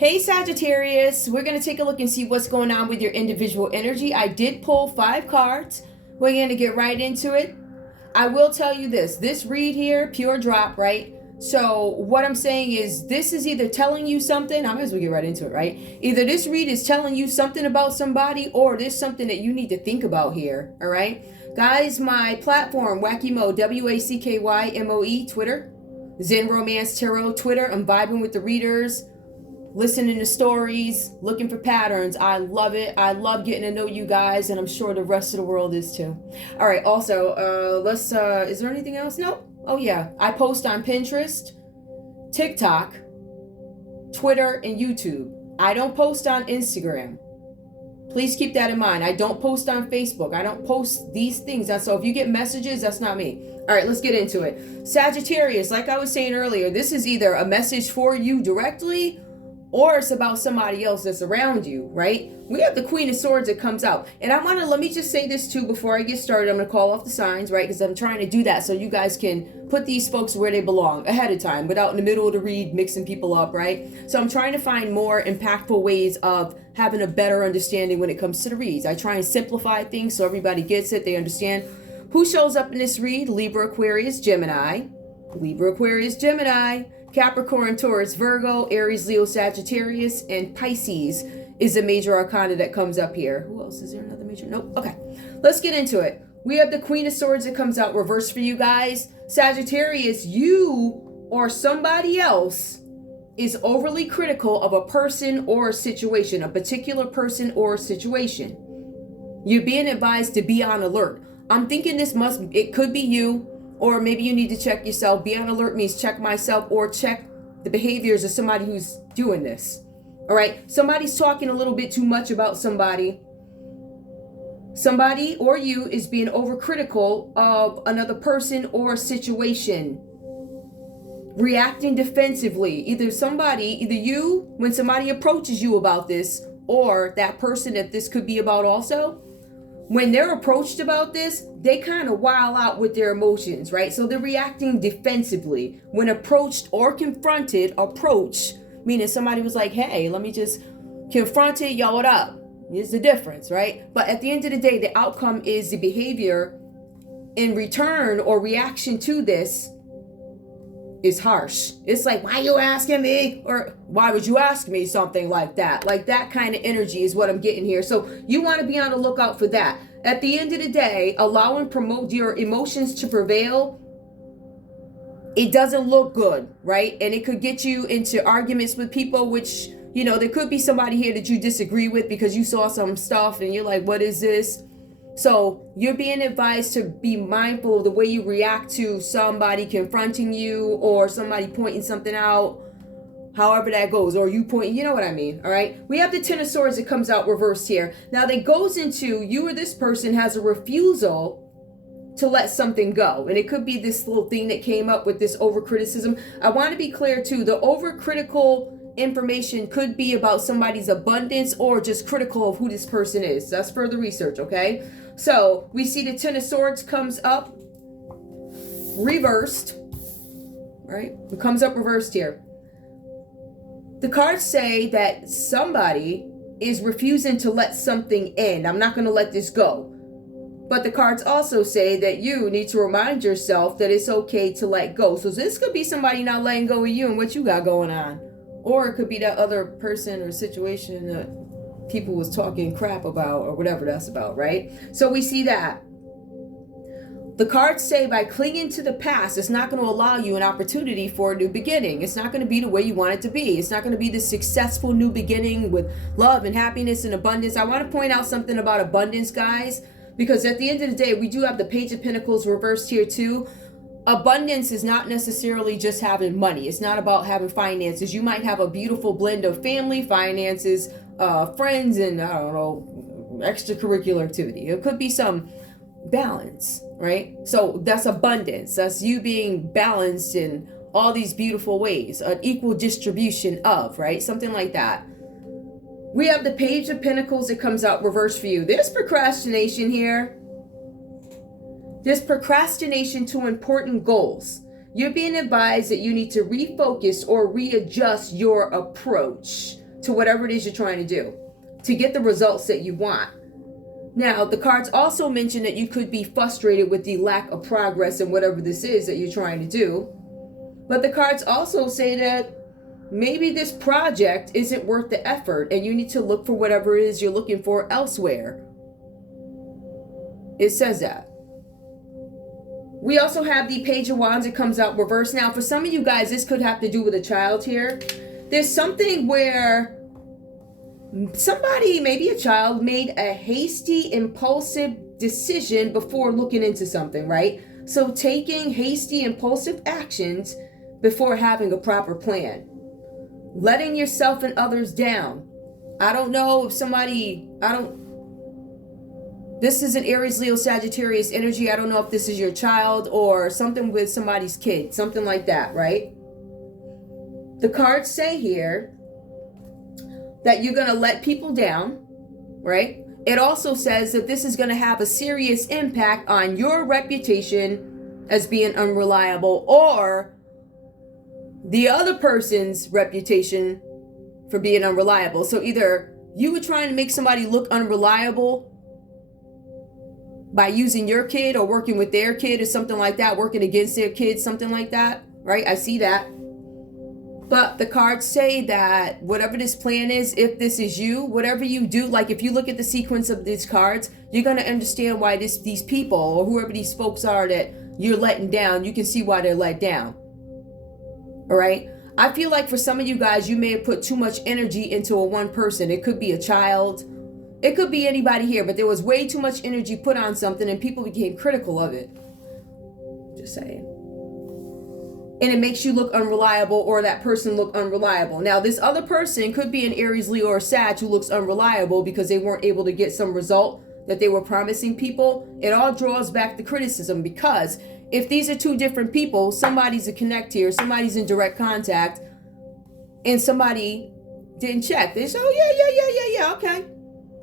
Hey Sagittarius, we're going to take a look and see what's going on with your individual energy. I did pull 5 cards. We're going to get right into it. I will tell you this read here, pure drop, right? So what I'm saying is this is either telling you something, I might as well get right into it, right? Either this read is telling you something about somebody or there's something that you need to think about here, all right? Guys, my platform, wackymoe, W-A-C-K-Y-M-O-E, Twitter, Zen Romance Tarot, Twitter. I'm vibing with the readers, listening to stories, looking for patterns. I love it. I love getting to know you guys, and I'm sure the rest of the world is too. All right, also, is there anything else? No? Oh yeah, I post on Pinterest, TikTok, Twitter, and YouTube. I don't post on Instagram. Please keep that in mind. I don't post on Facebook. I don't post these things. So if you get messages, that's not me. All right, let's get into it. Sagittarius, like I was saying earlier, this is either a message for you directly or it's about somebody else that's around you, right? We have the Queen of Swords that comes out. And let me just say this too before I get started. I'm going to call off the signs, right? Because I'm trying to do that so you guys can put these folks where they belong ahead of time without in the middle of the read mixing people up, right? So I'm trying to find more impactful ways of having a better understanding when it comes to the reads. I try and simplify things so everybody gets it, they understand. Who shows up in this read? Libra, Aquarius, Gemini. Libra, Aquarius, Gemini. Capricorn, Taurus, Virgo, Aries, Leo, Sagittarius, and Pisces is a major arcana that comes up here. Who else? Is there another major? Nope. Okay. Let's get into it. We have the Queen of Swords that comes out reversed for you guys. Sagittarius, you or somebody else is overly critical of a person or a situation, a particular person or a situation. You're being advised to be on alert. I'm thinking it could be you. Or maybe you need to check yourself. Be on alert means check myself or check the behaviors of somebody who's doing this. All right. Somebody's talking a little bit too much about somebody. Somebody or you is being overcritical of another person or a situation. Reacting defensively. Either you, when somebody approaches you about this, or that person that this could be about also. When they're approached about this, they kind of wild out with their emotions, right? So they're reacting defensively. When approached or confronted, meaning somebody was like, hey, let me just confront it, yo, what up? Here's the difference, right? But at the end of the day, the outcome is the behavior in return or reaction to this is harsh. It's like, why you asking me? Or why would you ask me something like that? Like that kind of energy is what I'm getting here. So you want to be on the lookout for that. At the end of the day, allow and promote your emotions to prevail. It doesn't look good, right? And it could get you into arguments with people, which, there could be somebody here that you disagree with because you saw some stuff and you're like, what is this? So you're being advised to be mindful of the way you react to somebody confronting you or somebody pointing something out, however that goes, or you point, you know what I mean, all right? We have the Ten of Swords that comes out reversed here. Now that goes into you or this person has a refusal to let something go. And it could be this little thing that came up with this over-criticism. I want to be clear too, the over-critical information could be about somebody's abundance or just critical of who this person is. That's further research, okay? So we see the Ten of Swords comes up reversed, right? It comes up reversed here. The cards say that somebody is refusing to let something end. I'm not going to let this go. But the cards also say that you need to remind yourself that it's okay to let go. So this could be somebody not letting go of you and what you got going on. Or it could be that other person or situation that people was talking crap about or whatever that's about, right? So we see that. The cards say by clinging to the past, it's not going to allow you an opportunity for a new beginning. It's not going to be the way you want it to be. It's not going to be the successful new beginning with love and happiness and abundance. I want to point out something about abundance, guys, because at the end of the day, we do have the Page of Pentacles reversed here too. Abundance is not necessarily just having money. It's not about having finances. You might have a beautiful blend of family, finances, friends, and I don't know, extracurricular activity. It could be some balance, right? So that's abundance. That's you being balanced in all these beautiful ways, an equal distribution of, right? Something like that. We have the Page of Pentacles that comes out reversed for you. There's procrastination here. There's procrastination to important goals. You're being advised that you need to refocus or readjust your approach. to whatever it is you're trying to do to get the results that you want. Now, the cards also mention that you could be frustrated with the lack of progress in whatever this is that you're trying to do. But the cards also say that maybe this project isn't worth the effort and you need to look for whatever it is you're looking for elsewhere. It says that. We also have the Page of Wands. It comes out reversed. Now, for some of you guys, this could have to do with a child here. There's something where somebody, maybe a child, made a hasty, impulsive decision before looking into something, right? So taking hasty, impulsive actions before having a proper plan. Letting yourself and others down. I don't know if somebody, this is an Aries, Leo, Sagittarius energy. I don't know if this is your child or something with somebody's kid, something like that, right? The cards say here that you're going to let people down, right? It also says that this is going to have a serious impact on your reputation as being unreliable or the other person's reputation for being unreliable. So either you were trying to make somebody look unreliable by using your kid or working with their kid or something like that, working against their kid, something like that, right? I see that. But the cards say that whatever this plan is, if this is you, whatever you do, like if you look at the sequence of these cards, you're going to understand why these people or whoever these folks are that you're letting down, you can see why they're let down. All right. I feel like for some of you guys, you may have put too much energy into a one person. It could be a child. It could be anybody here, but there was way too much energy put on something and people became critical of it. Just saying. And it makes you look unreliable or that person look unreliable. Now, this other person could be an Aries, Leo, or Sag who looks unreliable because they weren't able to get some result that they were promising people. It all draws back the criticism because if these are two different people, somebody's a connect here, somebody's in direct contact, and somebody didn't check. They say, oh, yeah, okay.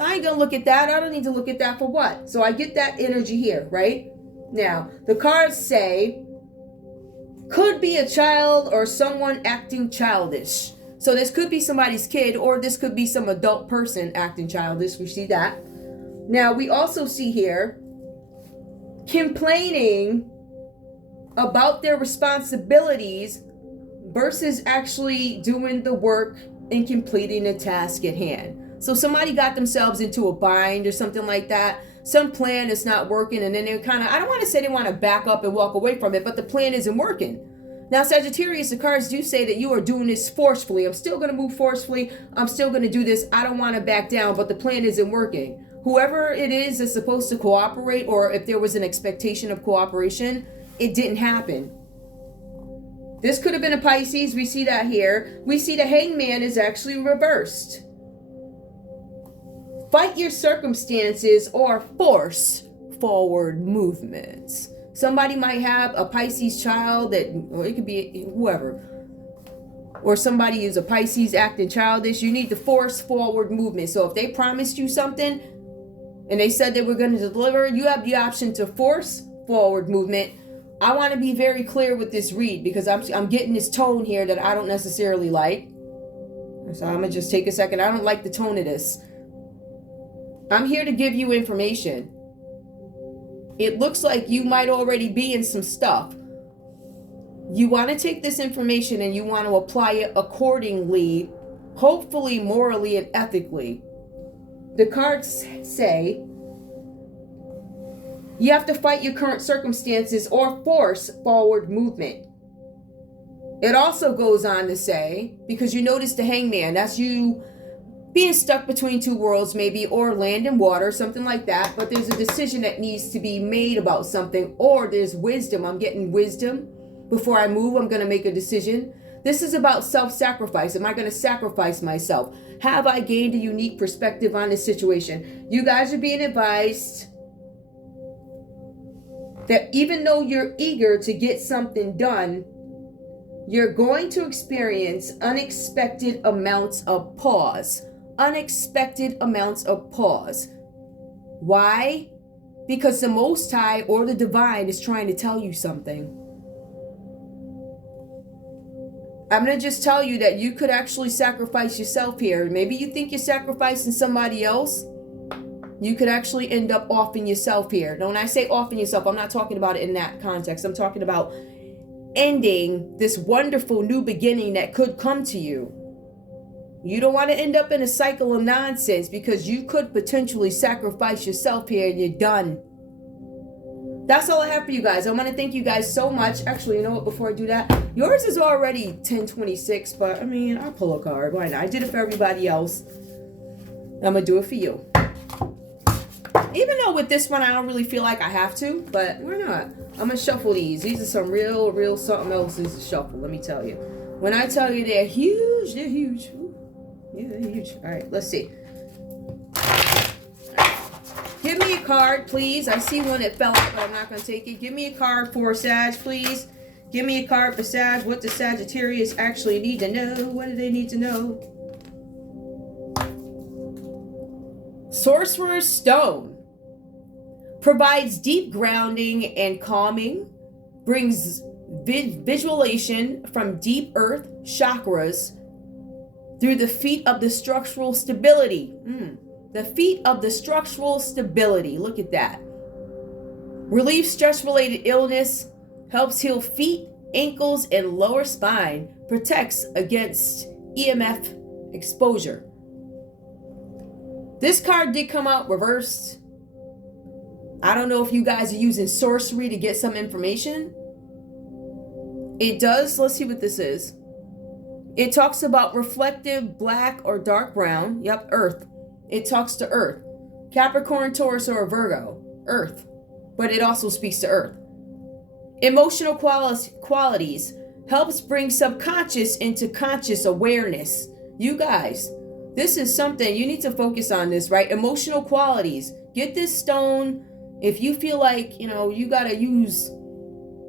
I ain't gonna look at that. I don't need to look at that for what? So I get that energy here, right? Now, the cards say, could be a child or someone acting childish. So this could be somebody's kid or this could be some adult person acting childish. We see that. Now, we also see here complaining about their responsibilities versus actually doing the work and completing the task at hand. So somebody got themselves into a bind or something like that. Some plan is not working and then they're kind of, I don't want to say they want to back up and walk away from it, but the plan isn't working. Now, Sagittarius, the cards do say that you are doing this forcefully. I'm still going to move forcefully. I'm still going to do this. I don't want to back down, but the plan isn't working. Whoever it is that's supposed to cooperate, or if there was an expectation of cooperation, it didn't happen. This could have been a Pisces. We see that here. We see the Hangman is actually reversed. Fight your circumstances or force forward movements. Somebody might have a Pisces child that, or it could be whoever, or somebody who's a Pisces acting childish. You need to force forward movement. So if they promised you something and they said they were going to deliver, you have the option to force forward movement. I want to be very clear with this read because I'm getting this tone here that I don't necessarily like. So I'm going to just take a second. I don't like the tone of this. I'm here to give you information. It looks like you might already be in some stuff. You want to take this information and you want to apply it accordingly, hopefully morally and ethically. The cards say you have to fight your current circumstances or force forward movement. It also goes on to say, because you notice the Hangman, that's you being stuck between two worlds maybe, or land and water, something like that. But there's a decision that needs to be made about something, or there's wisdom. I'm getting wisdom. Before I move, I'm going to make a decision. This is about self-sacrifice. Am I going to sacrifice myself? Have I gained a unique perspective on this situation? You guys are being advised that even though you're eager to get something done, you're going to experience unexpected amounts of pause. Unexpected amounts of pause. Why? Because the Most High or the Divine is trying to tell you something. I'm going to just tell you that you could actually sacrifice yourself here. Maybe you think you're sacrificing somebody else. You could actually end up offing yourself here. Now, when I say offing yourself, I'm not talking about it in that context. I'm talking about ending this wonderful new beginning that could come to you. You don't want to end up in a cycle of nonsense because you could potentially sacrifice yourself here and you're done. That's all I have for you guys. I want to thank you guys so much. Actually, you know what? Before I do that, yours is already 1026, but I mean, I'll pull a card. Why not? I did it for everybody else. I'm going to do it for you. Even though with this one, I don't really feel like I have to, but why not? I'm going to shuffle these. These are some real something else is to shuffle, let me tell you. When I tell you they're huge, they're huge. Ooh, yeah, they're huge. All right, let's see. Give me a card, please. I see one that fell out, but I'm not going to take it. Give me a card for Sag, please. Give me a card for Sag. What does Sagittarius actually need to know? What do they need to know? Sorcerer's Stone. Provides deep grounding and calming. Brings visualization from deep earth chakras through the feet of the structural stability. The feet of the structural stability. Look at that. Relieves stress-related illness. Helps heal feet, ankles, and lower spine. Protects against EMF exposure. This card did come out reversed. I don't know if you guys are using sorcery to get some information. It does. Let's see what this is. It talks about reflective black or dark brown. Yep, earth. It talks to earth. Capricorn, Taurus, or Virgo. Earth. But it also speaks to earth. Emotional qualities. Helps bring subconscious into conscious awareness. You guys, this is something you need to focus on this, right? Emotional qualities. Get this stone. If you feel like, you know, you got to use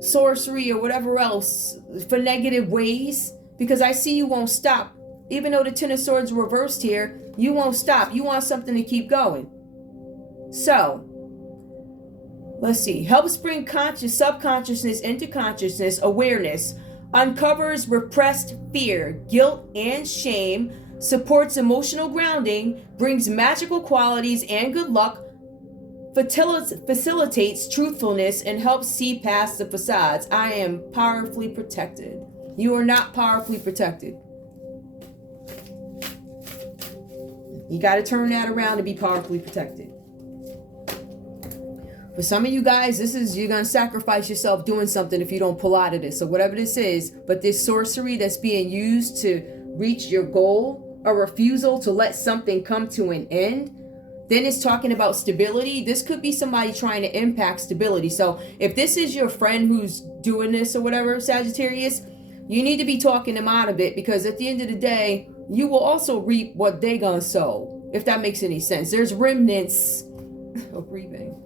sorcery or whatever else for negative ways, because I see you won't stop. Even though the Ten of Swords reversed here, you won't stop. You want something to keep going. So, let's see. Helps bring subconsciousness into consciousness, awareness. Uncovers repressed fear, guilt, and shame. Supports emotional grounding. Brings magical qualities and good luck. Facilitates truthfulness and helps see past the facades. I am powerfully protected. You are not powerfully protected. You got to turn that around to be powerfully protected. For some of you guys, you're going to sacrifice yourself doing something if you don't pull out of this. So whatever this is, but this sorcery that's being used to reach your goal, a refusal to let something come to an end, then it's talking about stability. This could be somebody trying to impact stability. So if this is your friend who's doing this or whatever, Sagittarius, you need to be talking them out of it, because at the end of the day, you will also reap what they gonna sow, if that makes any sense. There's remnants of reaping.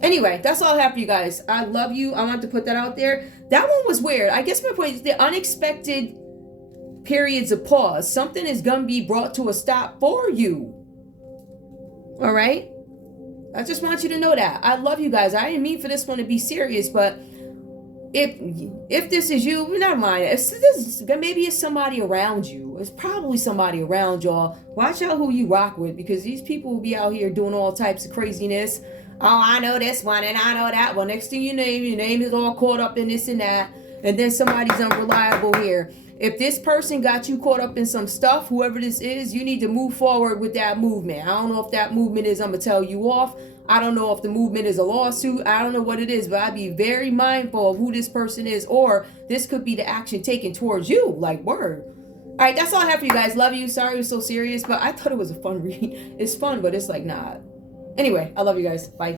Anyway, that's all I have for you guys. I love you. I want to put that out there. That one was weird. I guess my point is the unexpected periods of pause. Something is gonna be brought to a stop for you. All right? I just want you to know that. I love you guys. I didn't mean for this one to be serious, but if this is you, never mind. Maybe it's somebody around you. It's probably somebody around y'all. Watch out who you rock with, because these people will be out here doing all types of craziness. Oh, I know this one and I know that one. Next thing you know, your name is all caught up in this and that. And then somebody's unreliable here. If this person got you caught up in some stuff, whoever this is, you need to move forward with that movement. I don't know if that movement is, I'm going to tell you off. I don't know if the movement is a lawsuit. I don't know what it is, but I'd be very mindful of who this person is, or this could be the action taken towards you. Like, word. All right, that's all I have for you guys. Love you. Sorry it was so serious, but I thought it was a fun read. It's fun, but it's like, nah. Anyway, I love you guys. Bye.